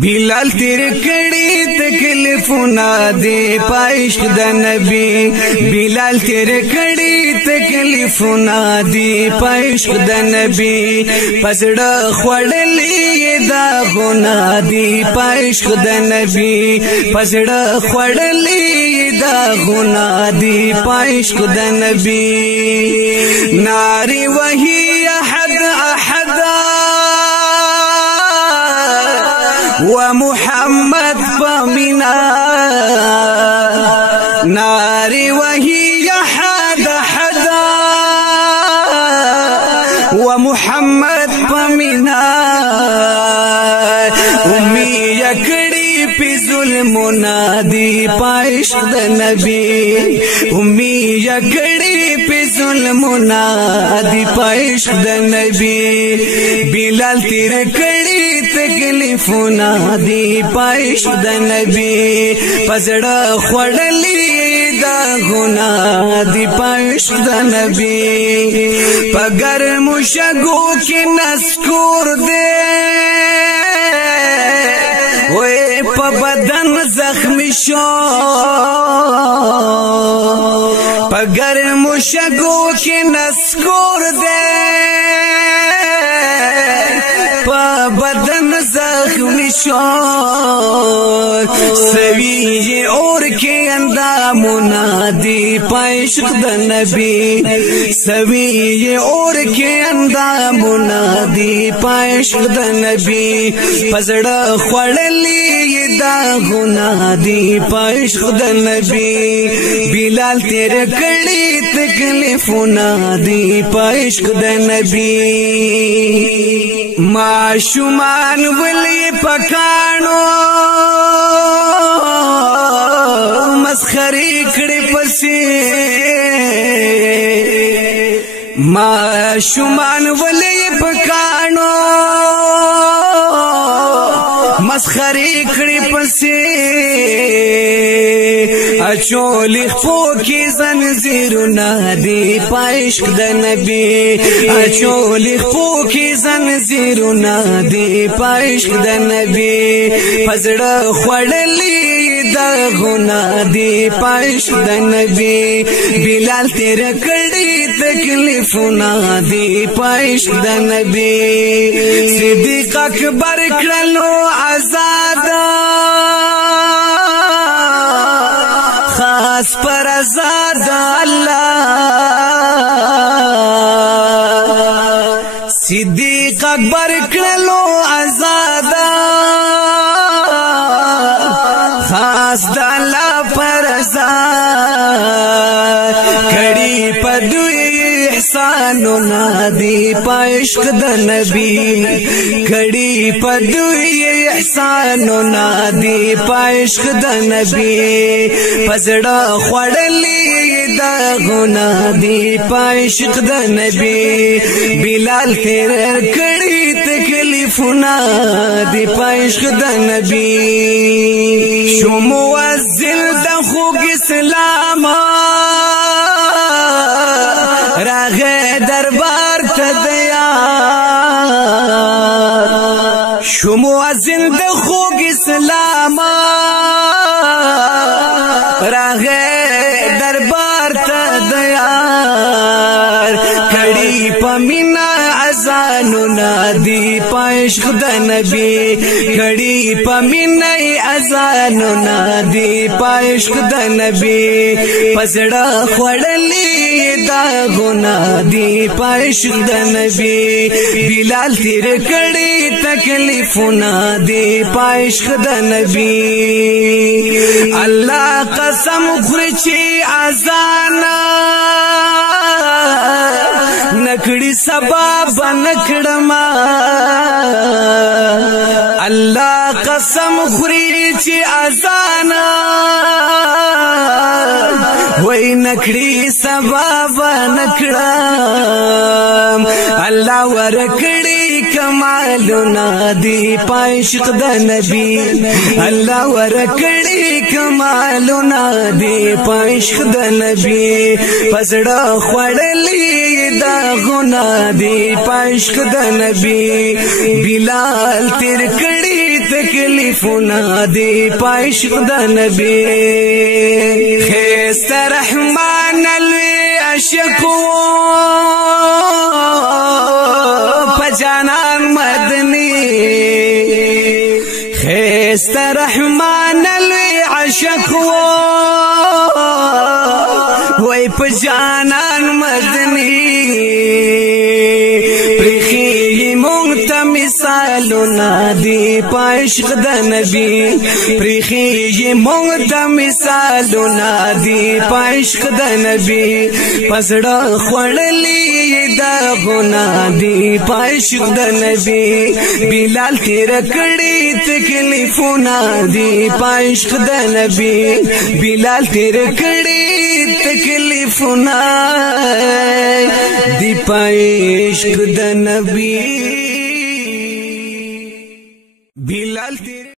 بلال تیر کڑی تکلیفونا دی پایشق د نبی بلال تیر کڑی تکلیفونا دی پایشق د نبی پسړه خوړلې دا غنا دی پایشق د نبی پسړه خوړلې دا غنا دی پایشق د نبی ناری وهي احد ومحمد بمنا ناري وهي حدا ومحمد بمنا امي يكري في ظلمنا دي پایشق د نبی امي يكري في ظلمنا دي پایشق د نبی بلال تیر کړي تکلیفونا دی پایشق د نبی پسړه خوړلې دا غنا دی پایشق د نبی پګر مشګو کې نسکور دے وې په بدن زخمی شو پګر مشګو کې نسکور دے په بدن زخمی شو سوی اور کے اندامونا دی پایشق د نبی سوی اور کے اندامونا دی پایشق د نبی پسړه خوړلې دا غنا دی پایشق د نبی بلال تیر کړي تکلیفونا دی پایشق د نبی معشومان ولی پکانو مسخری کړي پسې معشومان ولی پکانو مسخری کړي پسې اچولی خپو کی زنزیرونه دی پایشق د نبی اچولی خپو کی زنزیرونه دی پایشق د نبی پسړه خوړلې دا غنا دی پایشق د نبی بلال تیر کړي تکلیفونه دی پایشق د نبی صدیق اکبر کړلو آزاد خاص پر آزاد الله صدیق اکبر کړلو آزاد خاص د الله پر آزاد کړي پدوی احسانونه دی پایشق د نبی کړي پدوی احسانونه دی پایشق د نبی پسړه خوړلې دا غنا دی پایشق د نبی بلال تیر کړي تکلیفونه دی پایشق د نبی شو موزل د خوږ اسلام راغه دربار ته دیا شو موزل د خوږ اسلام راغه دربار ته دیا کړي پمینا اذانونه دی پایشق د نبی کړي پمینا اذانونه دی پایشق د نبی پسړه خوړلې دا غنا دی پایشق د نبی بلال تیر کړي تکلیفونه دی پایشق د نبی الله قسم خوري چې اذان نکړي سبب نکړما الله قسم خوري چې اذان وای نکړي سبب نکړم الله ورکړي کمالونه دی پایشق د نبی الله ورکړي کمالونه دی پایشق د نبی پسړه خوړلې دا غنا دی پایشق د نبی بلال تیر کړي تکلیفونه دی پایشق د نبی خیست رحمان الوی عشق پجانان مدنی خیست رحمان الوی عشق وی پجانان مدنی پریخی مونگتا مثالونا دی پایشق د نبی پریخی مونگتا مثالونا دی پایشق د نبی پسڑا خوڑلی دا غنا دی پایشق د نبی بلال تیر کڑی تکلیفونا دی پایشق د نبی بلال تیر کڑی تکلیفونا دی پایشق د نبی بلال